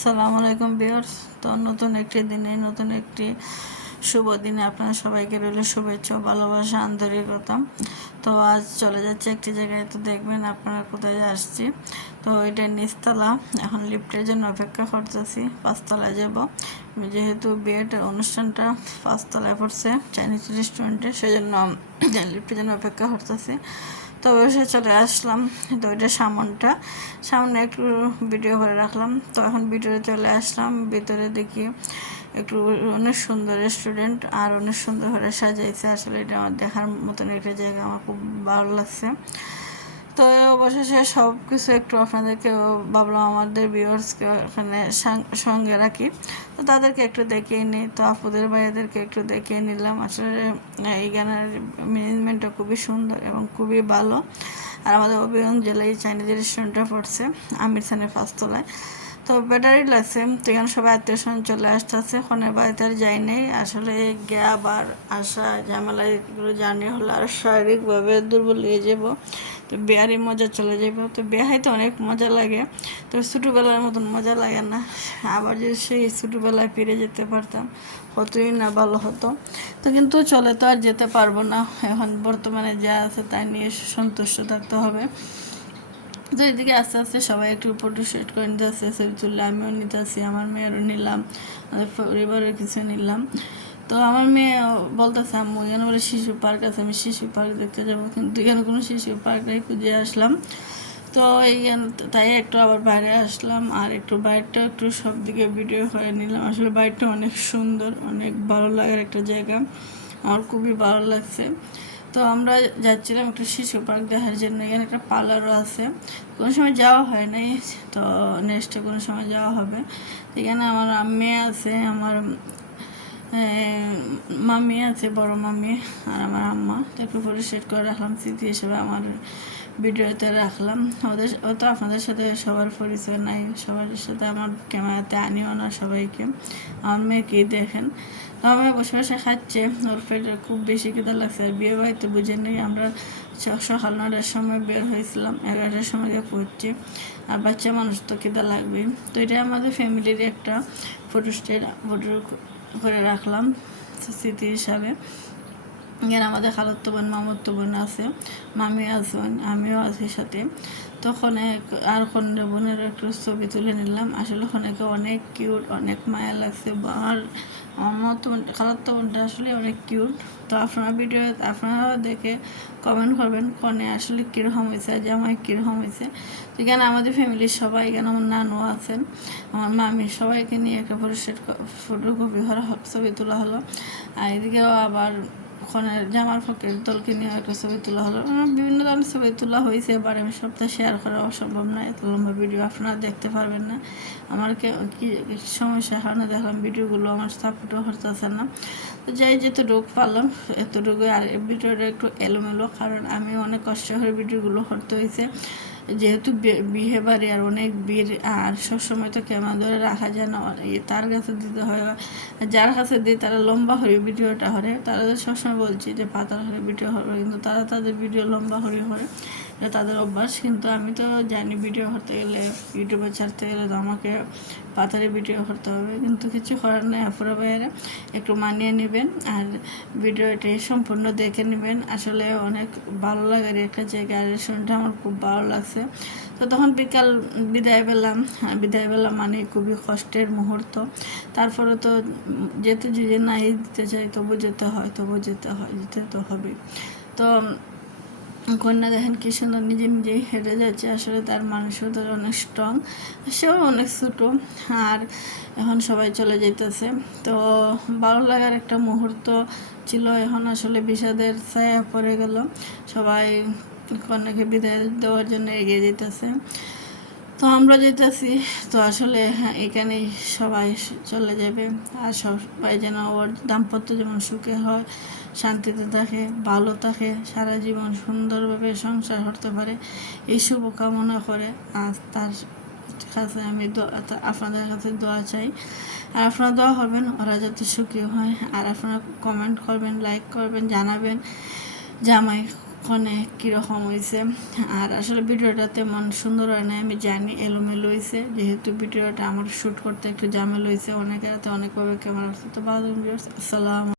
আসসালামু আলাইকুম ভিউয়ার্স। তো নতুন একটি দিনে নতুন একটি শুভ দিনে আপনার সবাইকে রইল শুভেচ্ছা ও ভালোবাসা, আন্তরিকতা। তো আজ চলে যাচ্ছে একটি জায়গায়, তো দেখবেন আপনারা কোথায় আসছি। তো এটা নিচতলা, এখন লিফটের জন্য অপেক্ষা করতেছি, পাঁচতলায় যাব। যেহেতু বিয়ের অনুষ্ঠানটা পাঁচতলায় পড়ছে চাইনিজ রেস্টুরেন্টে, সেজন্য লিফটের জন্য অপেক্ষা করতেছি। তো অবশ্যই চলে আসলাম। তো এটা সামনে একটু ভিডিও করে রাখলাম। তো এখন ভিডিওতে চলে আসলাম, ভিতরে দেখি একটু অনেক সুন্দর রেস্টুরেন্ট আর অনেক সুন্দর করে সাজাইছে। আসলে এটা আমার দেখার মতন একটা জায়গা, আমার খুব ভালো লাগছে। তো অবশেষে সব কিছু একটু আপনাদেরকে ভাবলাম আমাদের ভিউয়ার্সকে এখানে সঙ্গে রাখি, তো তাদেরকে একটু দেখিয়ে নিই। তো আপুদের ভাইয়াদেরকে একটু দেখিয়ে নিলাম। আসলে এই গানের ম্যানেজমেন্টটা খুবই সুন্দর এবং খুবই ভালো। আর আমাদের অভিগঞ্জ জেলায় চাইনিজ রেস্টুরেন্টটা পড়ছে আমির খানের পাঁচতলায়। তো ব্যাটারি লাগছে, তো এখানে সবাই আত্মীয় স্বজন চলে আসতেছে। ফোনের বাড়িতে আর যাই নেই। আসলে গ্যাপ আর আসা ঝামেলা এগুলো জার্নি হলে আর শারীরিকভাবে দুর্বল হয়ে যাব। তো বিয়ারই মজা চলে যাব। তো বিয়ে হয়তো অনেক মজা লাগে, তো ছোটোবেলার মতন মজা লাগে না। আবার যদি সেই ছোটোবেলায় ফিরে যেতে পারতাম কতই না ভালো হতো। তো কিন্তু চলে তো আর যেতে পারবো না, এখন বর্তমানে যা আছে তাই নিয়ে সন্তুষ্ট থাকতে হবে। তো এদিকে আস্তে আস্তে সবাই একটু ফটো শ্যুট করে নিতে আসছে, ছবি তুললে আমিও নিতে আসছি, আমার মেয়েরও নিলাম, আমাদের পরিবারের কিছু নিলাম। তো আমার মেয়ে বলতেছে আম্মু এখানে বলে শিশু পার্ক আছে, আমি শিশু পার্ক দেখতে যাবো, কিন্তু এখানে কোনো শিশু পার্ক নেই, খুঁজে আসলাম। তো এইখানে তাই একটু আবার বাইরে আসলাম, আর একটু বাইরটা একটু সব দিকে ভিডিও করে নিলাম। আসলে বাইরটা অনেক সুন্দর, অনেক ভালো লাগার একটা জায়গা, আমার খুবই ভালো লাগছে। তো আমরা যাচ্ছিলাম একটু শিশু পার্ক দেখার জন্য। এখানে একটা পার্লারও আছে, কোনো সময় যাওয়া হয় নাই, তো নেক্সটে কোনো সময় যাওয়া হবে। এখানে আমার মেয়ে আছে, আমার মামি আছে, বড় মামি, আর আমার আম্মা। তো একটু ফটো সেট করে রাখলাম, স্মৃতি হিসেবে আমার ভিডিওতে রাখলাম। ও তো আপনাদের সাথে সবার পরিচয় নাই, সবার সাথে আমার ক্যামেরাতে আনিও না সবাইকে। আমার মেয়েকেই দেখেন। তো আমি বসে বসে খাচ্ছে, ওর পেটে খুব বেশি খিদে লাগছে। আর বিয়ে বাড়িতে বুঝে নেই, আমরা সকাল 9টার সময় বের হয়েছিলাম, 11টার সময় গিয়ে পড়ছি। আর বাচ্চা মানুষ তো খিদে লাগবেই। তো এটা আমাদের ফ্যামিলির একটা ফটো করে রাখলাম স্মৃতি হিসাবে। এখানে আমাদের খালাতো বোন, মামাতো বোন আছে, মামি আছেন, আমিও আছি সাথে। তো আর কনের বোনের একটু ছবি তুলে নিলাম। আসলে খনেকে অনেক কিউট, অনেক মায়া লাগছে। আর আমার তো খালাতো বোনটা আসলে অনেক কিউট। তো আপনারা দেখে কমেন্ট করবেন কনে আসলে কীরকম হয়েছে, জামাই কীরকম হয়েছে। এখানে আমাদের ফ্যামিলির সবাই, এখানে আমার নানু আছেন, আমার মামি, সবাইকে নিয়ে একটা ফটোকপি করা ছবি তোলা হলো। আর এদিকেও আবার ওখানে জামার ফকের দলকে নিয়ে একটা ছবি তোলা হলো। বিভিন্ন ধরনের ছবি তোলা হয়েছে, এবার আমি সবটা শেয়ার করা অসম্ভব না, এত লম্বা ভিডিও আপনারা দেখতে পারবেন না। আমার কি সমস্যার কারণে দেখলাম ভিডিওগুলো আমার সাপোর্টও হতেছে না। তো যাই যেতটুকু পারলাম এতটুকু। আর ভিডিওটা একটু এলোমেলো, কারণ আমি অনেক কষ্ট করে ভিডিওগুলো করতে হয়েছে, যেহেতু বিয়ে বাড়ি আর অনেক ভিড়, আর সবসময় তো ক্যামেরা ধরে রাখা যায় না, তার কাছে দিতে হয়। যার কাছে দিই তারা লম্বা হয়ে ভিডিওটা করে, তারা সবসময় বলছি যে পাতার হয়ে ভিডিও হবে, কিন্তু তারা তাদের ভিডিও লম্বা হয়ে করে, এটা তাদের অভ্যাস। কিন্তু আমি তো জানি ভিডিও করতে গেলে, ইউটিউবে ছাড়তে গেলে তো আমাকে পাতারে ভিডিও করতে হবে, কিন্তু কিছু করার নেই। আপুরা বাইরে একটু মানিয়ে নেবেন, আর ভিডিওটি সম্পূর্ণ দেখে নেবেন। আসলে অনেক ভালো লাগার একটা জায়গা, রেস্টুরেন্টটা আমার খুব ভালো লাগছে। তো তখন বিদায় পেলাম মানে খুবই কষ্টের মুহূর্ত। তারপরে তো যেতে যদি নাই দিতে চাই, তবু যেতে হয়, যেতে তো হবে। তো কন্যা দেখেন কি সুন্দর নিজে নিজেই হেঁটে যাচ্ছে। আসলে তার মানসিকতা অনেক স্ট্রং, সেও অনেক ছোটো। আর এখন সবাই চলে যেতেছে, তো ভালো লাগার একটা মুহূর্ত ছিল। এখন আসলে বিষাদের ছায়া পড়ে গেল, সবাই কন্যাকে বিদায় দেওয়ার জন্য এগিয়ে যেতেছে। তো আমরা যেতেছি। তো আসলে এখানেই সবাই চলে যাবে, আর সবাই যেন ওর দাম্পত্য যেমন সুখে হয়, শান্তিতে থাকে, ভালো থাকে, সারা জীবন সুন্দরভাবে সংসার করতে পারে, এই শুভকামনা করে আর তার কাছে আমি আপনাদের কাছে দোয়া চাই। আর আপনারা দোয়া করবেন ওরা যাতে সুখী হয়। আর আপনারা কমেন্ট করবেন, লাইক করবেন, জানাবেন জামাই ওখানে কীরকম হয়েছে। আর আসলে ভিডিওটা তেমন সুন্দর হয় না, আমি জানি, এলোমেলো হয়েছে, যেহেতু ভিডিওটা আমার শ্যুট করতে একটু ঝামেলা হয়েছে, অনেকের হাতে অনেকভাবে ক্যামেরা আসছে। তো ভালো, আসসালাম।